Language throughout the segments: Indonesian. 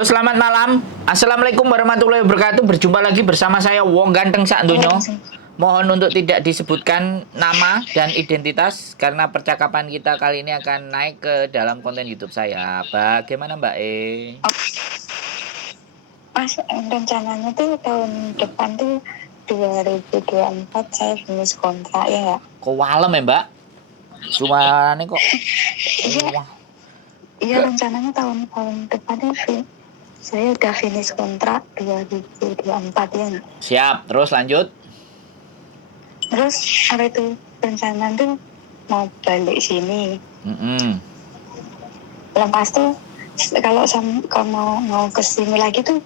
Selamat malam. Assalamualaikum warahmatullahi wabarakatuh. Berjumpa lagi bersama saya Wong Ganteng Sak Donya. Mohon untuk tidak disebutkan nama dan identitas karena percakapan kita kali ini akan naik ke dalam konten YouTube saya. Bagaimana Mbak E? Mas, rencananya tuh tahun depan tuh 2024 saya finish kontrak ya nggak? Kok walem ya Mbak? Suaranya kok Iya, iya rencananya tahun depan tuh saya udah finish kontrak 2024 ya nggak? siap. Terus lanjut. Terus apa itu rencana tuh mau balik sini. Lepas tuh kalau mau ke sini lagi tuh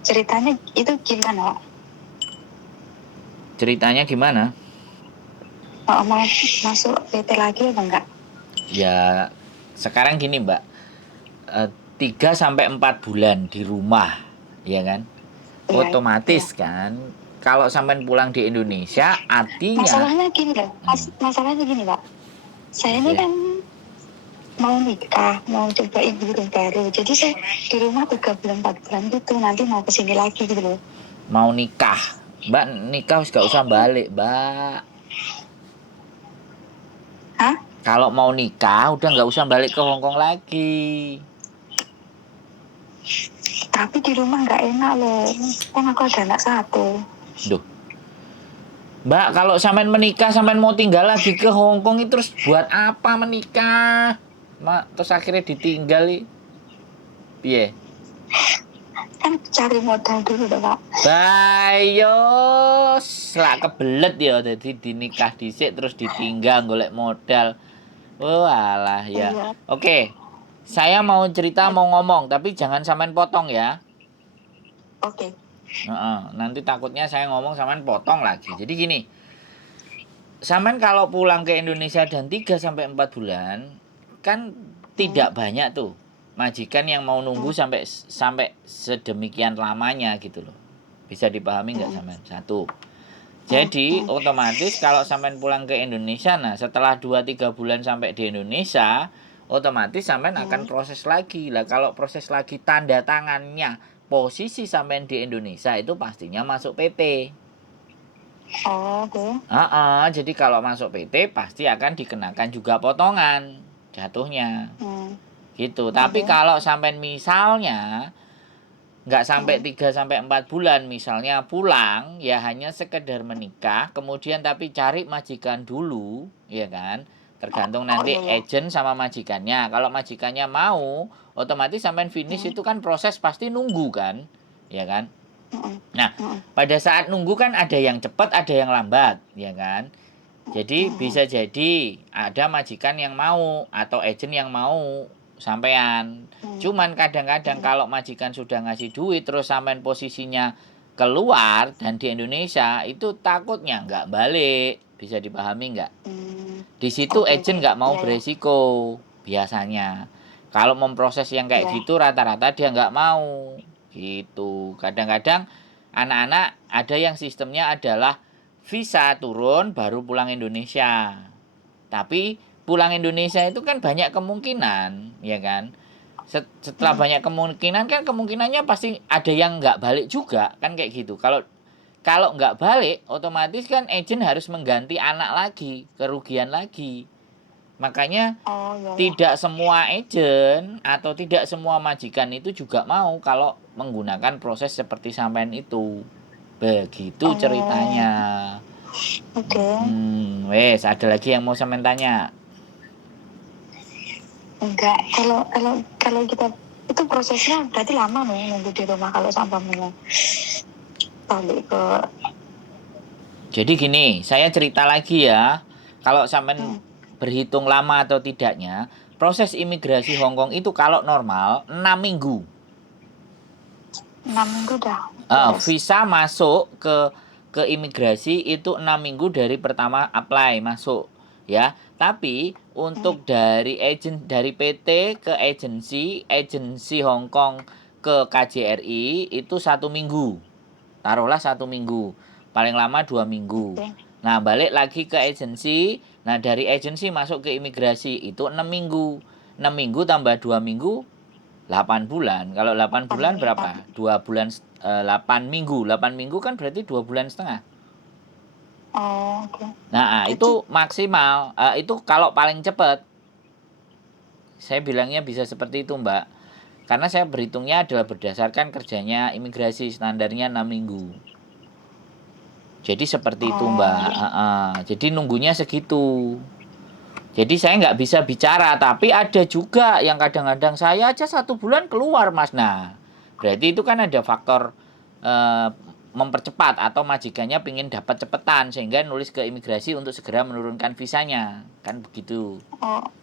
ceritanya itu gimana? Ceritanya gimana? Mau masuk PT lagi apa enggak? Ya, sekarang gini Mbak. 3-4 bulan di rumah, ya kan? Iya, Otomatis kan kalau sampai pulang di Indonesia artinya masalahnya gini loh, masalahnya gini Pak, saya ini kan mau nikah, mau coba ibu baru, jadi saya di rumah 3 bulan 4 bulan gitu, nanti mau kesini lagi gitu loh. Mau nikah Mbak, nikah gak usah balik Mbak. Hah? Kalau mau nikah udah gak usah balik ke Hongkong lagi. Tapi di rumah gak enak loh, kan aku ada anak 1. Duh Mbak, kalau sampean menikah, sampean mau tinggal lagi ke Hongkong itu terus buat apa menikah? Mak, terus akhirnya ditinggal nih. Piye? Kan cari modal dulu dong Pak. Bayos, lah kebelet ya, jadi dinikah dhisik terus ditinggal golek modal. Walah ya. Iya. Oke. Saya mau cerita, mau ngomong, tapi jangan sampean potong ya. Oke. Nanti takutnya saya ngomong sampean potong lagi. Jadi gini. Sampean kalau pulang ke Indonesia dan 3-4 bulan, kan tidak banyak tuh majikan yang mau nunggu sampai sedemikian lamanya gitu loh. Bisa dipahami nggak sampean? Satu. Jadi otomatis kalau sampean pulang ke Indonesia, nah setelah 2-3 bulan sampai di Indonesia, otomatis sampean akan proses lagi. Lah kalau proses lagi tanda tangannya posisi sampean di Indonesia itu pastinya masuk PT. Oh, oke. Jadi kalau masuk PT pasti akan dikenakan juga potongan jatuhnya. Gitu. Tapi kalau sampean misalnya nggak sampai 3-4 bulan misalnya pulang ya hanya sekedar menikah kemudian tapi cari majikan dulu ya kan, tergantung nanti agent sama majikannya. Kalau majikannya mau otomatis sampai finish itu kan proses pasti nunggu kan ya kan. Nah pada saat nunggu kan ada yang cepat ada yang lambat ya kan. Jadi bisa jadi ada majikan yang mau atau agent yang mau sampean. Cuman kadang-kadang kalau majikan sudah ngasih duit terus sampean posisinya keluar dan di Indonesia itu takutnya nggak balik. Bisa dipahami nggak? Di situ agent nggak mau beresiko biasanya. Kalau memproses yang kayak gitu rata-rata dia nggak mau gitu. Kadang-kadang anak-anak ada yang sistemnya adalah visa turun baru pulang Indonesia. Tapi pulang Indonesia itu kan banyak kemungkinan, ya kan? Setelah banyak kemungkinan kan kemungkinannya pasti ada yang nggak balik juga kan kayak gitu. Kalau nggak balik, otomatis kan agent harus mengganti anak lagi, kerugian lagi. Makanya tidak semua agent atau tidak semua majikan itu juga mau kalau menggunakan proses seperti sampean itu. Begitu ceritanya. Oke. Wes, ada lagi yang mau sampean tanya? Enggak, kalau kita itu prosesnya berarti lama nih nunggu di rumah kalau sampai mau balik ke. Jadi gini, saya cerita lagi ya. Kalau sampean berhitung lama atau tidaknya, proses imigrasi Hongkong itu kalau normal 6 minggu. 6 minggu dah. Visa masuk ke imigrasi itu 6 minggu dari pertama apply masuk ya. Tapi untuk dari PT ke agensi Hongkong ke KJRI itu 1 minggu. Taruhlah 1 minggu. Paling lama 2 minggu. Nah, balik lagi ke agensi. Nah, dari agensi masuk ke imigrasi itu 6 minggu. 6 minggu tambah 2 minggu 8 bulan. Kalau 8 bulan berapa? 2 bulan 8 minggu. 8 minggu kan berarti 2 bulan setengah. Oh, oke. Nah, Jadi, itu maksimal. Itu kalau paling cepat. Saya bilangnya bisa seperti itu, Mbak. Karena saya berhitungnya adalah berdasarkan kerjanya imigrasi, standarnya 6 minggu. Jadi seperti itu, Mbak. Jadi nunggunya segitu. Jadi saya nggak bisa bicara, tapi ada juga yang kadang-kadang saya aja 1 bulan keluar, Mas. Nah, berarti itu kan ada faktor eh, mempercepat atau majikannya pengen dapat cepetan sehingga nulis ke imigrasi untuk segera menurunkan visanya, kan begitu.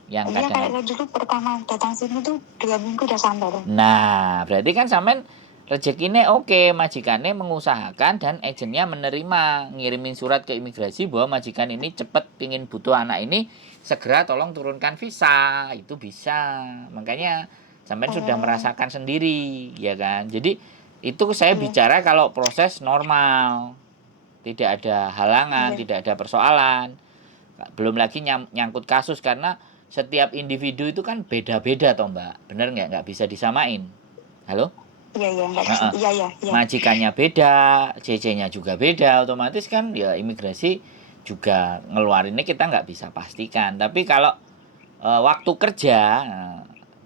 Yang iya kayak kadang-kadang. dulu pertama datang sini tuh 2 minggu udah sampai dong. Nah, berarti kan sampean rezekinya oke, majikannya mengusahakan dan agennya menerima ngirimin surat ke imigrasi bahwa majikan ini cepet pingin butuh anak ini, segera tolong turunkan visa, itu bisa. Makanya sampean sudah merasakan sendiri, ya kan. Jadi itu saya bicara kalau proses normal, tidak ada halangan, tidak ada persoalan. Belum lagi nyangkut kasus karena setiap individu itu kan beda-beda toh, Mbak. Bener nggak bisa disamain. Halo? Iya, nggak bisa. Iya. Majikannya beda, CC-nya juga beda, otomatis kan ya imigrasi juga ngeluarinnya kita nggak bisa pastikan. Tapi kalau waktu kerja,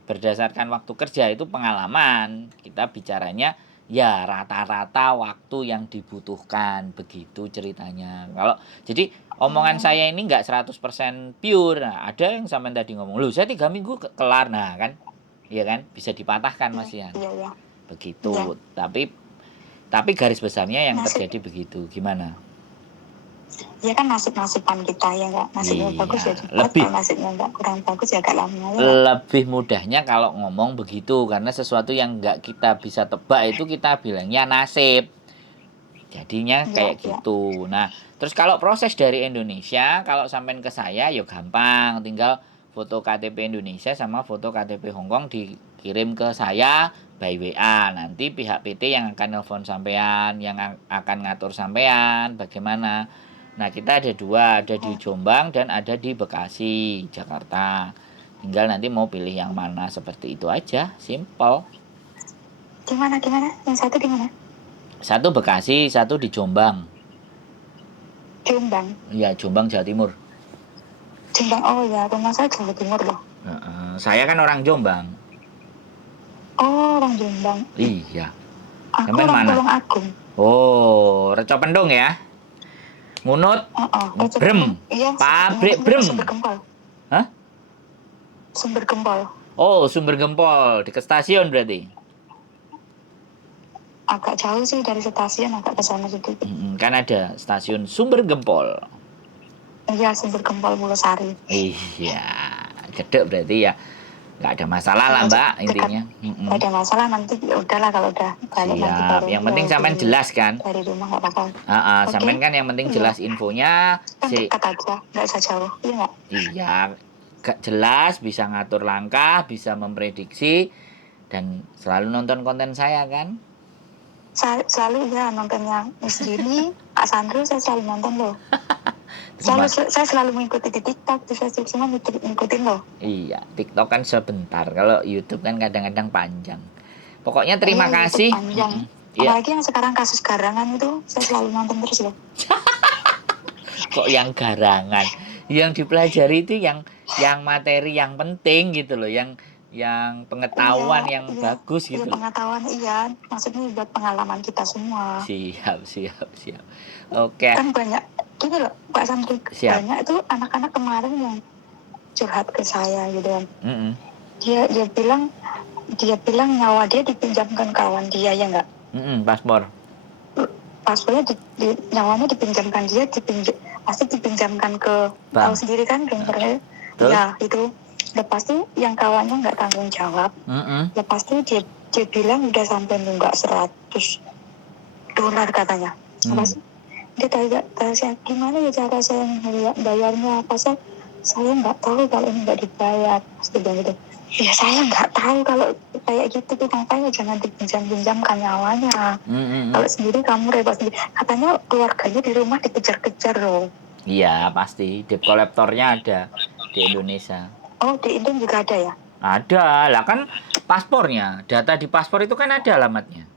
berdasarkan waktu kerja itu pengalaman, kita bicaranya ya rata-rata waktu yang dibutuhkan, begitu ceritanya. Kalau jadi omongan saya ini nggak 100% pure. Nah, ada yang sampean tadi ngomong, "Loh, saya 3 minggu kelar." Nah, kan? Iya kan? Bisa dipatahkan, Mas Ian. Iya. Begitu. Tapi garis besarnya yang Nasib. terjadi begitu. Gimana? Ya kan nasib-nasiban kita ya nggak, nasibnya bagus ya cepat, lebih kalau nasibnya nggak kurang bagus ya agak lama ya. lebih mudahnya kalau ngomong begitu karena sesuatu yang nggak kita bisa tebak itu kita bilangnya nasib. Jadinya kayak gitu. Nah, terus kalau proses dari Indonesia, kalau sampai ke saya, ya gampang. Tinggal foto KTP Indonesia sama foto KTP Hongkong dikirim ke saya by WA. Nanti pihak PT yang akan nelfon sampean, yang akan ngatur sampean, bagaimana. Nah, kita ada 2, ada di Jombang dan ada di Bekasi, Jakarta. Tinggal nanti mau pilih yang mana, seperti itu aja, simple. Gimana? Yang satu di mana? Satu Bekasi, satu di Jombang. Jombang. Iya, Jombang, Jawa Timur. Jombang, oh ya, rumah saya Jawa Timur loh. Saya kan orang Jombang. Oh, orang Jombang. Iya. Aku orang Tulung Agung. Oh, Reco Pendung ya? Ngunut, Brem, iya, pabrik Brem. Sumber Gempol. Hah? Sumber Gempol. Oh, Sumber Gempol, dekat stasiun berarti. Agak jauh sih dari stasiun, agak ke sana sedikit. Kan ada stasiun Sumber Gempol. Iya, Sumber Gempol Mulosari. Iya, gede berarti ya. Nggak ada masalah lah, Mbak, intinya. Nggak ada masalah, nanti ya udahlah kalau udah balik nanti baru. Yang penting sampean jelas kan? Dari rumah nggak apa-apa. Sampean kan yang penting jelas infonya. Kan dekat aja, nggak usah jauh, iya nggak? Iya, gak jelas, bisa ngatur langkah, bisa memprediksi, dan selalu nonton konten saya kan? Selalu ya nontonnya Miss Dini, Kak Sandro, saya selalu nonton loh. Saya selalu mengikuti di TikTok, di Facebook semua ngikutin loh. Iya, TikTok kan sebentar, kalau YouTube kan kadang-kadang panjang. Pokoknya terima kasih. Panjang. Apalagi yang sekarang kasus garangan itu, saya selalu nonton terus loh. Kok yang garangan? Yang dipelajari itu yang materi yang penting gitu loh, yang pengetahuan yang bagus gitu. Pengetahuan maksudnya buat pengalaman kita semua. Siap. Oke. Kan banyak gini loh, Pak Sandri, banyak itu anak-anak kemarin yang curhat ke saya gitu kan. Dia bilang nyawa dia dipinjamkan kawan dia ya enggak? Paspornya nyawanya dipinjamkan dia, pasti dipinjamkan ke tahu sendiri kan genggernya. Ya itu. Lepas itu yang kawannya nggak tanggung jawab. Lepas itu dia bilang udah sampai nunggak $100 katanya. Lepas dia tanya saya, gimana ya cara saya bayarnya, apa saya nggak tahu kalau ini nggak dibayar. Pasti bilang gitu. Ya saya nggak tahu kalau kayak gitu tuh, makanya jangan dipinjamkan nyawanya. Kalau sendiri kamu repot sendiri. Katanya keluarganya di rumah dikejar-kejar loh. Iya pasti, debt collectornya ada di Indonesia. Oh, di Indonesia juga ada ya? Ada lah, kan paspornya, data di paspor itu kan ada alamatnya.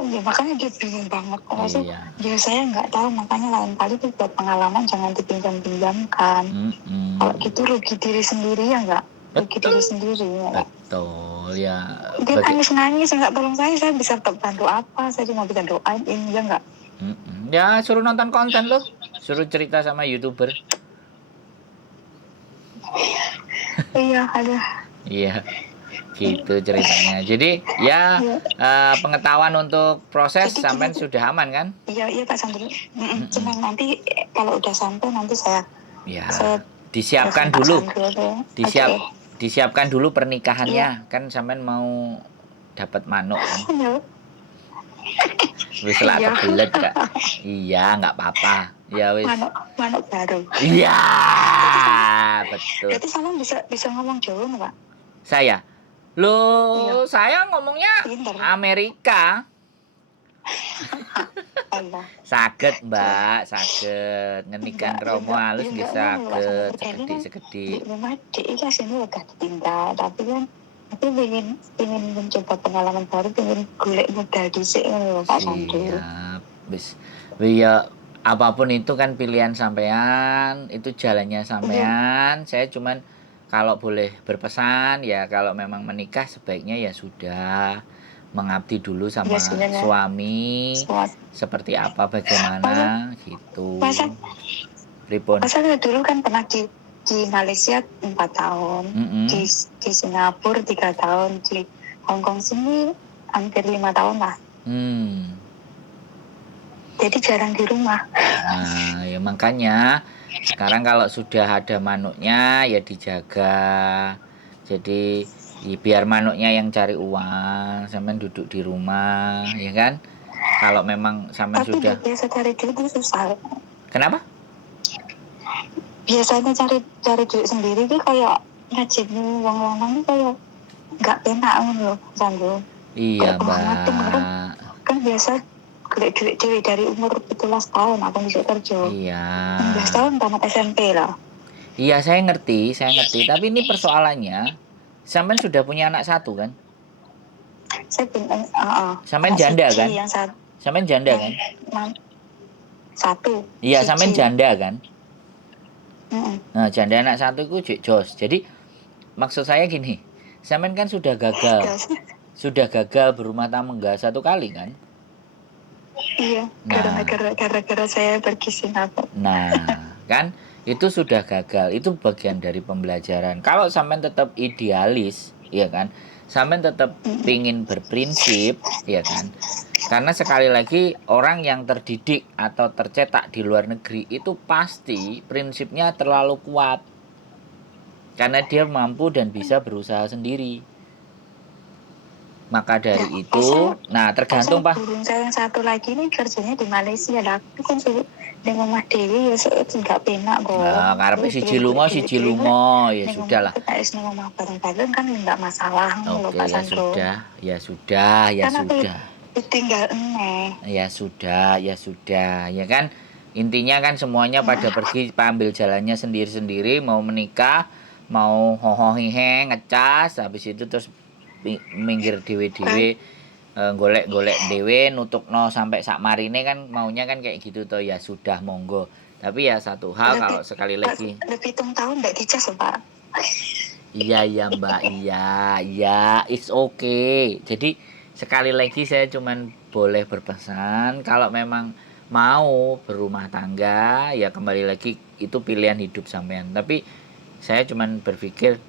Ya, makanya dia bingung banget. Kalau Iya. ya saya nggak tahu, makanya lain kali tuh buat pengalaman jangan dipinjam-pinjamkan. Kalau gitu rugi diri sendiri ya nggak? Rugi diri sendiri ya. Betul ya. Dia nangis-nangis nggak tolong saya bisa bantu apa? Saya cuma bisa doain ya nggak? Ya suruh nonton konten loh, suruh cerita sama YouTuber. Iya, ada. Iya. Gitu ceritanya. Jadi ya pengetahuan untuk proses sampean sudah aman kan? Iya Pak Sandro. Cuma nanti kalau udah sampai nanti saya disiapkan dulu. Disiapkan dulu pernikahannya. Kan sampean mau dapat manuk kan? Wis lah kebelet Kak. Iya, enggak apa-apa. Ya wis. Manuk baru. Iya, betul. Berarti sampean bisa ngomong Jawa nggak, Pak? Saya Loh, saya ngomongnya Amerika. Saged, Mbak, saged. Ngenikan kromo halus nggih saged, sekedhik-sekedhik. Rumah Dek iki asline udah ditinggal, tapi kan aku pengen mencoba pengalaman baru, pengen golek modal dhisik ngono lho, Pak Sandu. Siap. Wis. Ya apapun itu kan pilihan sampean, itu jalannya sampean. Saya cuman kalau boleh berpesan ya kalau memang menikah sebaiknya ya sudah mengabdi dulu sama suami seperti apa bagaimana gitu. Pripun? Saya dulu kan pernah di Malaysia 4 tahun, di Singapura 3 tahun, di Hong Kong sini hampir 5 tahun lah. Jadi jarang di rumah. Nah, ya makanya sekarang kalau sudah ada manuknya ya dijaga. Jadi ya biar manuknya yang cari uang, sampean duduk di rumah, ya kan? Kalau memang sampean sudah. Tapi biasa cari duit itu susah. Kenapa? Biasanya cari duit sendiri tuh kayak ngajin uang lanang kayak nggak enak loh, Sanggo. Iya, Mbak. Kan biasa duit dari umur 17 tahun aku bisa kerja. Iya. 16 tahun tamat SMP lah. Iya, saya ngerti. Tapi ini persoalannya, sampean sudah punya anak satu kan? Saya punya. Sampean janda kan? Sampean janda kan? Satu. Iya, sampean janda kan? Nah, janda anak satu itu jos. Jadi maksud saya gini, sampean kan sudah gagal berumah tangga 1 kali kan? Iya, gara-gara saya pergi Singapura. Nah, kan itu sudah gagal, itu bagian dari pembelajaran. Kalau sampean tetap idealis, ya kan? Sampean tetap pingin berprinsip, ya kan? Karena sekali lagi orang yang terdidik atau tercetak di luar negeri itu pasti prinsipnya terlalu kuat. Karena dia mampu dan bisa berusaha sendiri. Maka dari itu, tergantung Pak. Burung saya yang satu lagi ini kerjanya di Malaysia lah. Aku kan suruh di rumah dewi ya nggak penak kok. Nah, karena siji lunga ya sudah lah. Wis nang omah bareng-bareng kan enggak masalah ngono Pak Sandro. Ya sudah. Tinggal eneh. Ya sudah, ya kan. Intinya kan semuanya pada pergi ambil jalannya sendiri-sendiri, mau menikah, mau hoho-hihe, ngecas, habis itu terus minggir dewe-dewe, golek-golek dewe, nutukno sampai sak marine kan maunya kan kayak gitu toh. Ya sudah monggo. Tapi ya satu hal kalau sekali lagi. Lebih tahun enggak dicas Pak. Iya Mbak, iya, it's okay. Jadi sekali lagi saya cuman boleh berpesan kalau memang mau berumah tangga ya kembali lagi itu pilihan hidup sampean. Tapi saya cuman berpikir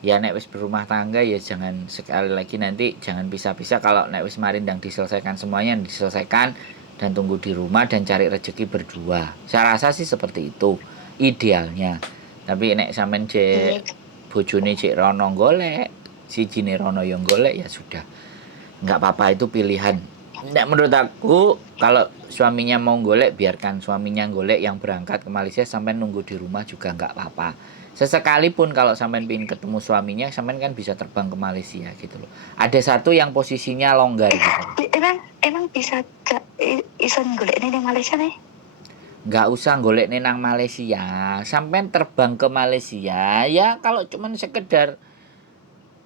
ya nek wis berumah tangga ya jangan sekali lagi nanti jangan pisah-pisah. Kalau nek wis marindang diselesaikan semuanya diselesaikan dan tunggu di rumah dan cari rezeki berdua. Saya rasa sih seperti itu idealnya. Tapi nek sampean bojone cek rono golek, sijine rono yang golek ya sudah. Enggak apa-apa itu pilihan. Nek menurut aku kalau suaminya mau golek biarkan suaminya golek yang berangkat ke Malaysia sampai nunggu di rumah juga enggak apa-apa. Sesekalipun kalau sampean pengen ketemu suaminya, sampean kan bisa terbang ke Malaysia gitu loh. Ada satu yang posisinya longgar gitu. Emang bisa iso golek di Malaysia nih? Nggak usah golek nang Malaysia. Sampean terbang ke Malaysia ya kalau cuman sekedar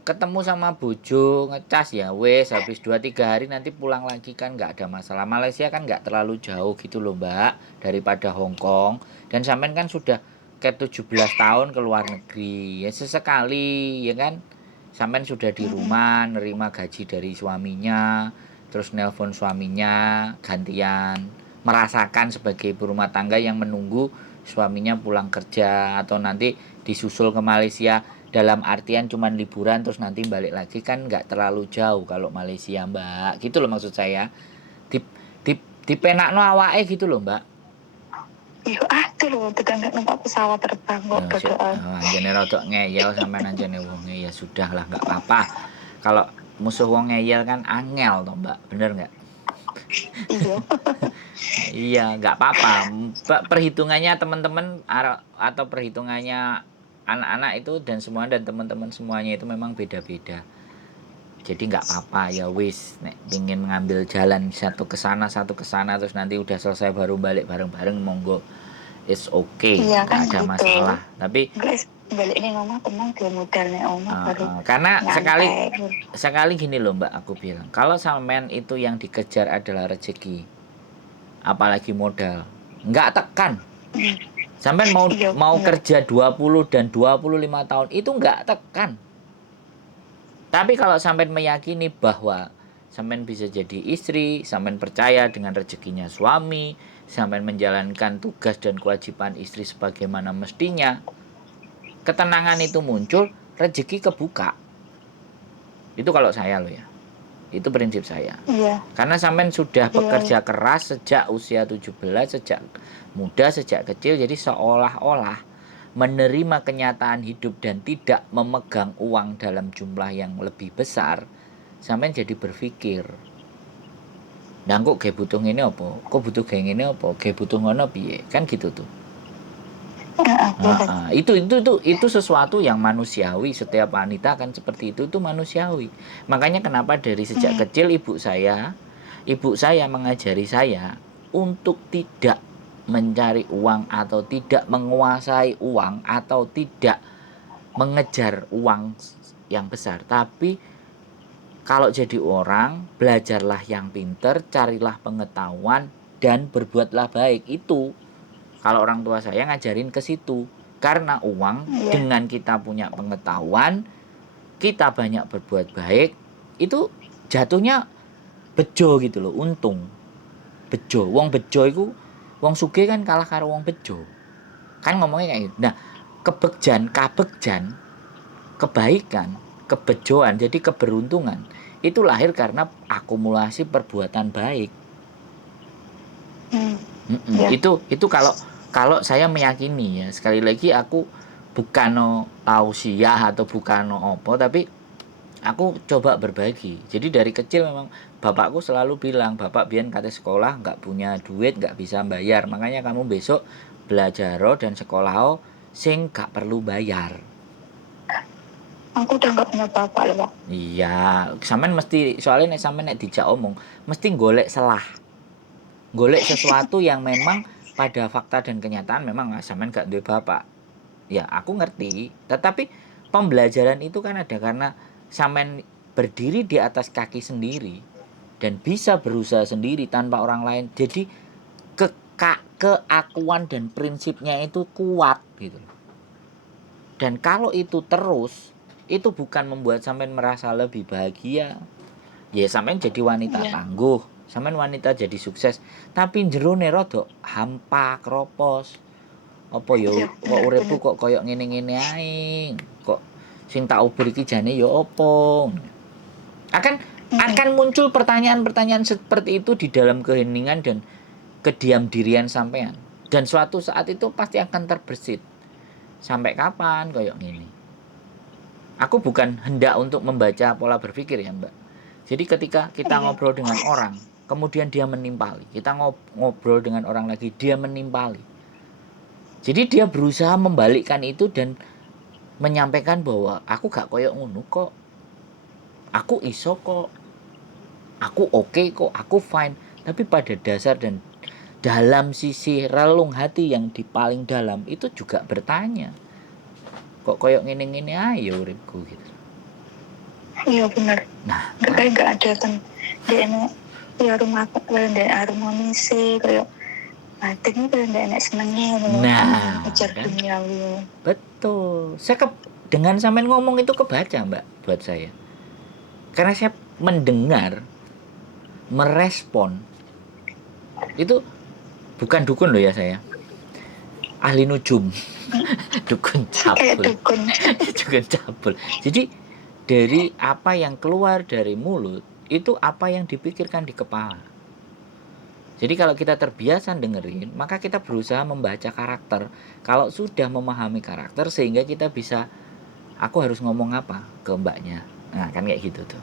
ketemu sama bojo ngecas ya wes, habis 2-3 hari nanti pulang lagi kan nggak ada masalah. Malaysia kan nggak terlalu jauh gitu loh Mbak daripada Hong Kong, dan sampean kan sudah ke 17 tahun ke luar negeri ya, sesekali ya kan sampean sudah di rumah nerima gaji dari suaminya, terus nelpon suaminya gantian, merasakan sebagai ibu rumah tangga yang menunggu suaminya pulang kerja atau nanti disusul ke Malaysia, dalam artian cuman liburan terus nanti balik lagi, kan nggak terlalu jauh kalau Malaysia Mbak, gitu loh maksud saya. di di dipenakno awake gitu loh Mbak. Iya, tuh loh, tegang numpak pesawat terbang kok Ya, berdoa. anjene rodok ngeyel sampean anjene wonge ya sudah lah nggak apa-apa. Kalau musuh wong ngeyel kan angel toh Mbak, bener nggak? Iya. Iya, nggak apa-apa. Perhitungannya teman-teman atau perhitungannya anak-anak itu dan semua dan teman-teman semuanya itu memang beda-beda. Jadi nggak apa-apa ya wis, nek ingin mengambil jalan satu ke sana terus nanti udah selesai baru balik bareng-bareng monggo. It's okay, Iya nggak kan ada gitu. masalah. Tapi Guys, balik ini ngomong tenang dia modalnya omah baru karena nyantai. sekali gini loh Mbak, aku bilang kalau sampean itu yang dikejar adalah rezeki, apalagi modal, nggak tekan. Sampean mau Iya, mau bener. kerja 20 dan 25 tahun itu nggak tekan. Tapi kalau sampean meyakini bahwa sampean bisa jadi istri, sampean percaya dengan rezekinya suami, sampean menjalankan tugas dan kewajiban istri sebagaimana mestinya, ketenangan itu muncul, rezeki kebuka. Itu kalau saya loh ya. Itu prinsip saya. Iya. Karena sampean sudah bekerja keras sejak usia 17, sejak muda, sejak kecil, jadi seolah-olah menerima kenyataan hidup dan tidak memegang uang dalam jumlah yang lebih besar, sampean jadi berpikir, "Nah, kok kayak butuh ini apa? Kok butuh kayak ini apa? Kayak butuh ngono piye?" Kan gitu tuh. Itu sesuatu yang manusiawi, setiap wanita kan seperti itu manusiawi. Makanya kenapa dari sejak kecil ibu saya mengajari saya untuk tidak mencari uang atau tidak menguasai uang atau tidak mengejar uang yang besar, tapi kalau jadi orang belajarlah yang pinter, carilah pengetahuan dan berbuatlah baik. Itu kalau orang tua saya ngajarin ke situ. Karena uang, dengan kita punya pengetahuan, kita banyak berbuat baik, itu jatuhnya bejo gitu loh, untung. Bejo, wong bejo itu, wong sugih kan kalah karo wong bejo. Kan ngomongnya kayak gitu. Nah, kabegjan, kebaikan, kebejoan, jadi keberuntungan, itu lahir karena akumulasi perbuatan baik. Itu kalau saya meyakini ya, sekali lagi aku bukan tausiah atau bukan apa, tapi aku coba berbagi. Jadi dari kecil memang bapakku selalu bilang, bapak biyen kate sekolah nggak punya duit, nggak bisa bayar, makanya kamu besok belajar dan sekolah sing gak perlu bayar. Aku udah nggak punya bapak loh Pak. Iya, sampean mesti, soalnya sampean nek dijak omong mesti golek selah, golek sesuatu yang memang pada fakta dan kenyataan memang sampean gak duwe bapak. Ya aku ngerti, tetapi pembelajaran itu kan ada karena sampean berdiri di atas kaki sendiri dan bisa berusaha sendiri tanpa orang lain. Jadi keakuan dan prinsipnya itu kuat gitu. Dan kalau itu terus, itu bukan membuat sampean merasa lebih bahagia. Ya sampean jadi wanita tangguh, sampean wanita jadi sukses, tapi jerone rada hampa kropos. Apa yo kok uripku kok koyo ngene-ngene ae. Kok sing tak ubur iki jane yo opo. Akan muncul pertanyaan-pertanyaan seperti itu di dalam keheningan dan kediam dirian sampean. Dan suatu saat itu pasti akan terbersit. Sampai kapan koyo ngene? Aku bukan hendak untuk membaca pola berpikir ya, Mbak. Jadi ketika kita ngobrol dengan orang, kemudian dia menimpali. Kita ngobrol dengan orang lagi, dia menimpali. Jadi dia berusaha membalikkan itu dan menyampaikan bahwa aku gak koyok ngono kok. Aku iso kok. Aku oke kok, aku fine. Tapi pada dasar dan dalam sisi relung hati yang di paling dalam itu juga bertanya, kok koyok ngene-ngene ae uripku gitu. Iya bener. Nah, Kayak nggak ada kan dia enak ya rumah rumah misi kayak batin kayak nggak enak senengnya nah, ngejar kan? duniawi. Betul. Dengan sampean ngomong itu kebaca, Mbak, buat saya. Karena saya mendengar, merespon. Itu bukan dukun loh ya saya. Ahli nujum. Dukun Kayak cabul. dukun. Dukun cabul. Jadi dari apa yang keluar dari mulut, itu apa yang dipikirkan di kepala. Jadi kalau kita terbiasa dengerin, maka kita berusaha membaca karakter. Kalau sudah memahami karakter, sehingga kita bisa, aku harus ngomong apa ke mbaknya. Nah, kan kayak gitu tuh.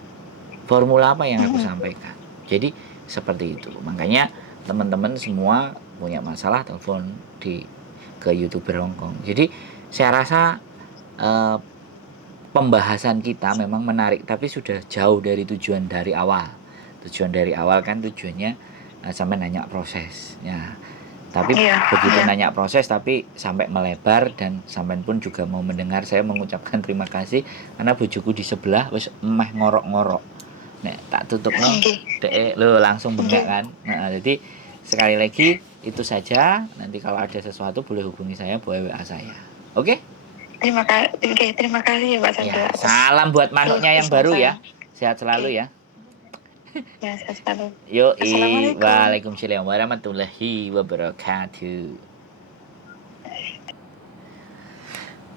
Formula apa yang aku sampaikan. Jadi seperti itu. Makanya teman-teman semua punya masalah telepon ke YouTuber Hongkong. Jadi saya rasa pembahasan kita memang menarik, tapi sudah jauh dari tujuan dari awal. Tujuan dari awal kan tujuannya sampai nanya proses. Ya. Tapi begitu nanya proses tapi sampai melebar dan sampean pun juga mau mendengar, saya mengucapkan terima kasih karena bojoku di sebelah wis emeh ngorok-ngorok. Nek tak tutupno dhek lo langsung bengak kan. Nah, jadi sekali lagi itu saja. Nanti kalau ada sesuatu boleh hubungi saya, boleh WA saya. Oke? Terima kasih ya Pak Sandra. Ya, salam buat manuknya yang baru ya. Sehat selalu ya. Ya, sehat selalu. Yoi, waalaikumsalam warahmatullahi wabarakatuh.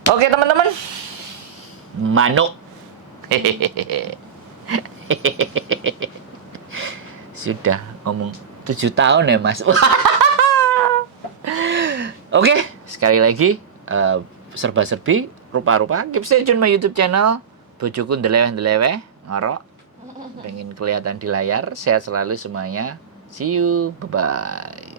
Oke teman-teman, manuk. Sudah ngomong 7 tahun ya mas. Oke, sekali lagi serba-serbi, rupa-rupa. Keep stay tune my YouTube channel. Bojoku ndeleweh-ndeleweh, ngorok. Pengen kelihatan di layar. Sehat selalu semuanya. See you, bye-bye.